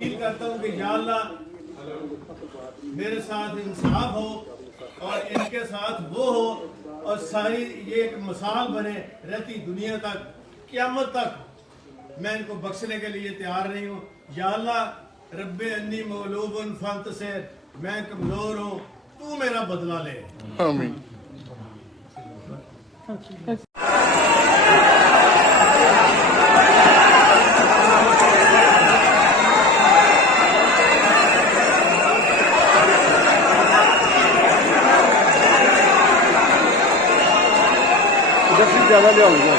Appeal करता हूँ कि या अल्लाह मेरे साथ इंसाफ हो और इनके साथ वो हो और सारी ये एक मिसाल बने रहती दुनिया तक, क़यामत तक। मैं इनको बख्शने के लिए तैयार नहीं हूँ। या अल्लाह रब्बे अन्नी मगलूबुन फंतसिर, मैं कमजोर हूँ, तू मेरा बदला ले। आमीन। ज़्यादा ले आऊँगा।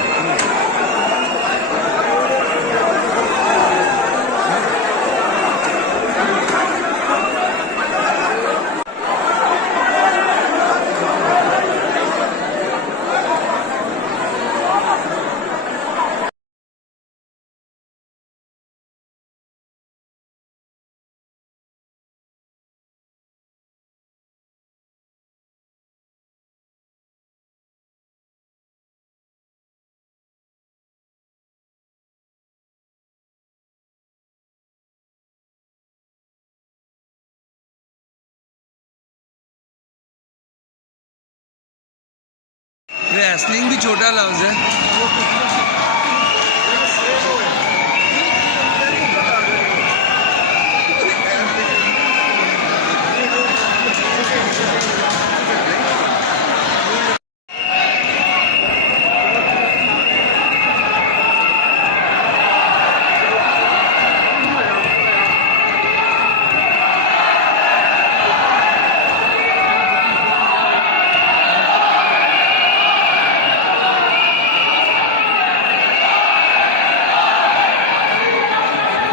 रेसलिंग भी छोटा लफ्ज है।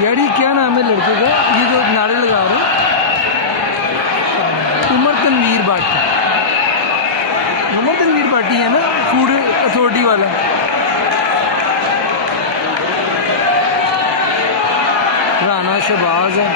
यार ये क्या नाम है लड़के का, ये जो नारे लगा रहे? उमर तनवीर भाटी। उमर तनवीर भाटी है ना, फूड अथॉरिटी वाला। राना शहबाज है।